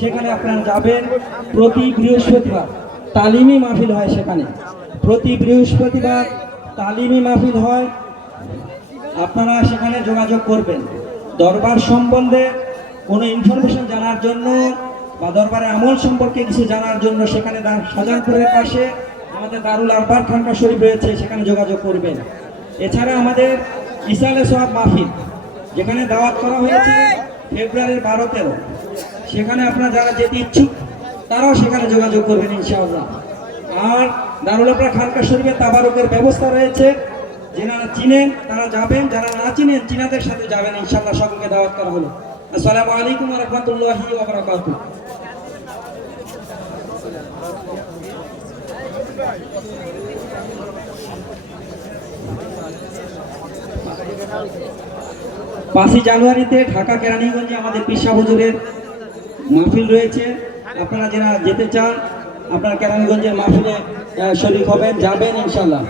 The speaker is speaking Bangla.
সেখানে আপনারা যাবেন। প্রতি বৃহস্পতিবার তালিমি মাহফিল হয়, সেখানে প্রতি বৃহস্পতিবার তালিমি মাহফিল হয়। আপনারা সেখানে যোগাযোগ করবেন। দরবার সম্বন্ধে কোনো ইনফরমেশন জানার জন্য বা দরবারের আমল সম্পর্কে কিছু জানার জন্য সেখানে শাহজাহানপুরের পাশে আমাদের দারুল আরবার খানকা শরীফ রয়েছে, সেখানে যোগাযোগ করবেন। এছাড়া আমাদের ইসালে সোহাব মাহফিল যেখানে দাওয়াত করা হয়েছে ফেব্রুয়ারির 12-13, সেখানে আপনারা যারা যেতে ইচ্ছুক তারাও সেখানে যোগাযোগ করবেন ইনশাআল্লাহ। আর দারুল আরবার খানকা শরীফে তাবারুকের ব্যবস্থা রয়েছে, যারা চিনেন তারা যাবেন, যারা না চিনেন চিনাদের সাথে যাবেন ইনশাআল্লাহ। সকলকে দাওয়াত করা হলো। আসসালামু আলাইকুম ওয়া রাহমাতুল্লাহি ওয়া বারাকাতুহু। পাঁচই জানুয়ারিতে ঢাকা কেরানীগঞ্জে আমাদের পীর সাহেব হুজুরের মাহফিল রয়েছে। আপনারা যারা যেতে চান আপনারা কেরানীগঞ্জের মাহফিলে শরীক হবেন, যাবেন ইনশাআল্লাহ।